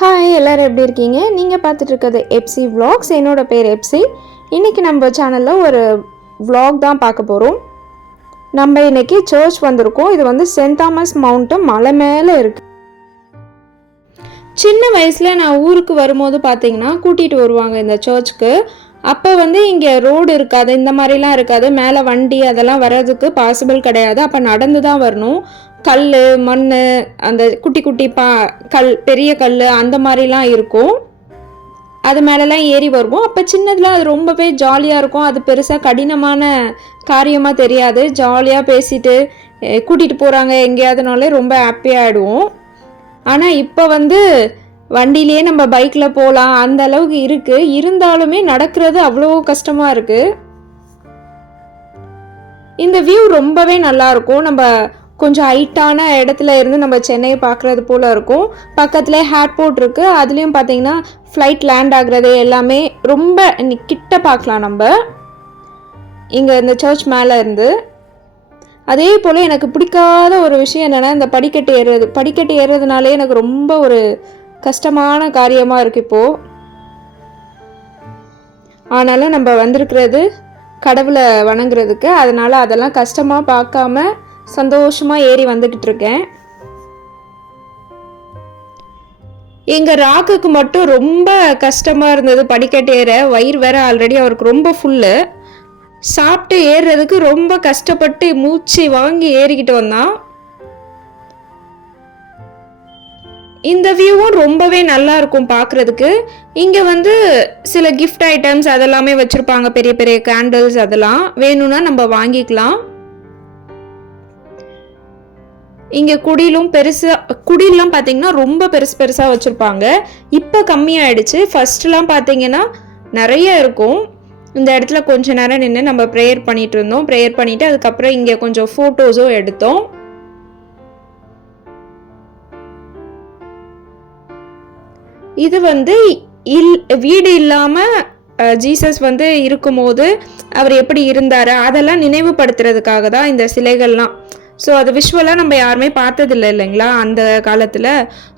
Hi எல்லோரும் எப்படி இருக்கீங்க? நீங்கள் பார்த்துட்டு இருக்கிறது எப்சி vlogs. என்னோடய பேர் எப்சி இன்றைக்கி நம்ம சேனலில் ஒரு வ்ளாக் தான் பார்க்க போகிறோம் நம்ம இன்றைக்கி சர்ச் வந்திருக்கோம். இது வந்து சென்ட் தாமஸ் மவுண்ட்டு மலை மேலே இருக்குது சின்ன வயசில் நான் ஊருக்கு வரும்போது பார்த்தீங்கன்னா கூட்டிகிட்டு வருவாங்க இந்த சர்ச்சுக்கு அப்போ வந்து இங்கே ரோடு இருக்காது இந்த மாதிரிலாம் இருக்காது. மேலே வண்டி அதெல்லாம் வர்றதுக்கு பாசிபிள் கிடையாது. அப்போ நடந்து தான் வரணும். கல் மண் அந்த குட்டி குட்டி பா கல் பெரிய கல் அந்த மாதிரிலாம் இருக்கும். அது மேலெலாம் ஏறி வருவோம். அப்போ சின்னதில் அது ரொம்பவே ஜாலியாக இருக்கும். அது பெருசாக கடினமான காரியமாக தெரியாது. ஜாலியாக பேசிட்டு கூட்டிகிட்டு போகிறாங்க எங்கேயாவதுனாலே ரொம்ப ஹாப்பியாகிடுவோம் ஆனால் இப்போ வந்து வண்டியிலேயே நம்ம பைக்கில் போகலாம் அந்த அளவுக்கு இருக்குது இருந்தாலுமே நடக்கிறது அவ்வளோ கஷ்டமாக இருக்குது இந்த வியூ ரொம்பவே நல்லா இருக்கும். நம்ம கொஞ்சம் ஹைட்டான இடத்துல இருந்து நம்ம சென்னையை பார்க்குறது போல் இருக்கும். பக்கத்தில் ஏர்போர்ட் இருக்குது அதுலேயும் பார்த்தீங்கன்னா ஃப்ளைட் லேண்ட் ஆகிறது எல்லாமே ரொம்ப கிட்ட பார்க்கலாம் நம்ம. இங்கே இந்த சர்ச் மேலே இருந்து. அதே போல் எனக்கு பிடிக்காத ஒரு விஷயம் என்னென்னா இந்த படிக்கட்டு ஏறுறது. படிக்கட்டு ஏறுறதுனாலே எனக்கு ரொம்ப ஒரு கஷ்டமான காரியமாக இருக்குது இப்போது ஆனாலும் நம்ம வந்திருக்கிறது கடவுளை வணங்குறதுக்கு. அதனால் அதெல்லாம் கஷ்டமாக பார்க்காம சந்தோஷமாக ஏறி வந்துக்கிட்டு இருக்கேன் எங்கள் ராக்குக்கு மட்டும் ரொம்ப கஷ்டமாக இருந்தது படிக்கட்டு ஏற. வயிறு வேற ஆல்ரெடி அவருக்கு ரொம்ப ஃபுல்லு சாப்பிட்டு ஏறுறதுக்கு ரொம்ப கஷ்டப்பட்டு மூச்சு வாங்கி ஏறிக்கிட்டு வந்தான். இந்த வியூவும் ரொம்பவே நல்லா இருக்கும் பார்க்குறதுக்கு இங்கே வந்து சில கிஃப்ட் ஐட்டம்ஸ் அதெல்லாமே வச்சுருப்பாங்க. பெரிய பெரிய கேண்டில்ஸ் அதெல்லாம். வேணும்னா நம்ம வாங்கிக்கலாம். இங்கே குடிலும் பெருசாக குடிலாம் பார்த்தீங்கன்னா ரொம்ப பெருசு பெருசாக வச்சுருப்பாங்க. இப்போ கம்மியாயிடுச்சு. ஃபஸ்ட்டுலாம் பார்த்தீங்கன்னா நிறைய இருக்கும். இந்த இடத்துல கொஞ்ச நேரம் நின்று நம்ம ப்ரேயர் பண்ணிட்டு இருந்தோம். ப்ரேயர் பண்ணிட்டு அதுக்கப்புறம் இங்கே கொஞ்சம் ஃபோட்டோஸும் எடுத்தோம். இது வந்து இல் வீடு இல்லாமல் ஜீசஸ் வந்து இருக்கும்போது அவர் எப்படி இருந்தார்? அதெல்லாம் நினைவுபடுத்துறதுக்காக தான் இந்த சிலைகள்லாம். ஸோ அது விஷுவலாக நம்ம யாருமே பார்த்ததில்ல இல்லைங்களா அந்த காலத்தில்.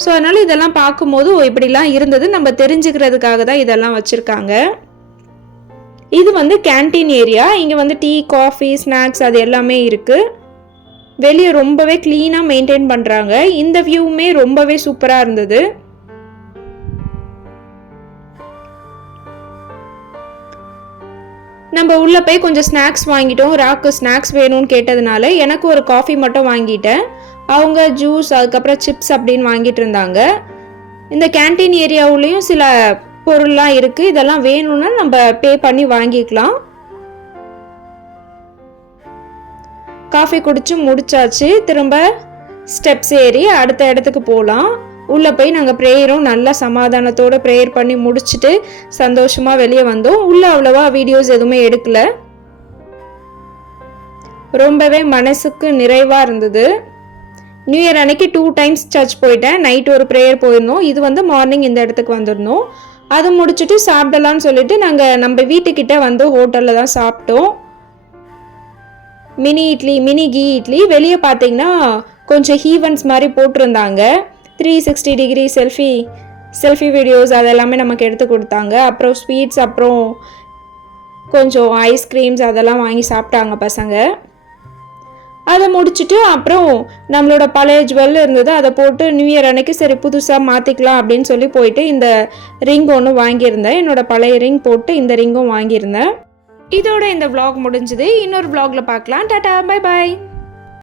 ஸோ அதனால் இதெல்லாம் பார்க்கும்போது ஓ இப்படிலாம் இருந்தது. நம்ம தெரிஞ்சுக்கிறதுக்காக தான் இதெல்லாம் வச்சுருக்காங்க. இது வந்து கேண்டீன் ஏரியா இங்கே வந்து டீ காஃபி ஸ்நாக்ஸ் அது எல்லாமே இருக்குது வெளியே ரொம்பவே க்ளீனாக மெயின்டைன் பண்ணுறாங்க இந்த வியூவுமே ரொம்பவே சூப்பராக இருந்தது. நம்ம உள்ளே போய் கொஞ்சம் ஸ்நாக்ஸ் வாங்கிட்டோம் ராக்கு ஸ்நாக்ஸ் வேணும்னு கேட்டதுனால எனக்கு ஒரு காஃபி மட்டும் வாங்கிட்டேன். அவங்க ஜூஸ் அதுக்கப்புறம் சிப்ஸ் அப்படின்னு வாங்கிட்டு இருந்தாங்க. இந்த கேண்டீன் ஏரியாவுலேயும் சில பொருள்லாம் இருக்குது இதெல்லாம் வேணும்னா நம்ம பே பண்ணி வாங்கிக்கலாம். காஃபி குடிச்சு முடிச்சாச்சு. திரும்ப ஸ்டெப்ஸ் ஏறி அடுத்த இடத்துக்கு போகலாம் உள்ளே போய் நாங்கள் ப்ரேயரும் நல்லா சமாதானத்தோட ப்ரேயர் பண்ணி முடிச்சுட்டு சந்தோஷமாக வெளியே வந்தோம். உள்ளே அவ்வளோவா வீடியோஸ் எதுவுமே எடுக்கல. ரொம்பவே மனசுக்கு நிறைவாக இருந்தது. நியூ இயர் அன்னைக்கு டூ டைம்ஸ் சர்ச் போயிட்டேன். நைட் ஒரு ப்ரேயர் போயிருந்தோம். இது வந்து மார்னிங் இந்த இடத்துக்கு வந்திருந்தோம். அது முடிச்சுட்டு சாப்பிடலான்னு சொல்லிட்டு நாங்கள் நம்ம வீட்டுக்கிட்ட வந்து ஹோட்டலில் தான் சாப்பிட்டோம். Mini idli mini ghee idli. வெளியே பார்த்தீங்கன்னா கொஞ்சம் ஹீவன்ஸ் மாதிரி போட்டிருந்தாங்க. Three sixty degree selfie selfie videos அதெல்லாமே நமக்கு எடுத்து கொடுத்தாங்க. அப்புறம் ஸ்வீட்ஸ் அப்புறம் கொஞ்சம் ஐஸ்கிரீம்ஸ் அதெல்லாம் வாங்கி சாப்பிட்டாங்க பசங்க. அதை முடிச்சுட்டு அப்புறம் நம்மளோட பழைய ஜுவல் இருந்தது அதை போட்டு நியூ இயர் அன்னைக்கு சரி புதுசாக மாற்றிக்கலாம் அப்படின்னு சொல்லி போயிட்டு இந்த ரிங் ஒன்று வாங்கியிருந்தேன். என்னோட பழைய ரிங் போட்டு இந்த ரிங்கும் வாங்கியிருந்தேன். இதோட இந்த விளாக் முடிஞ்சுது. இன்னொரு விளாகில் பார்க்கலாம். Tata bye bye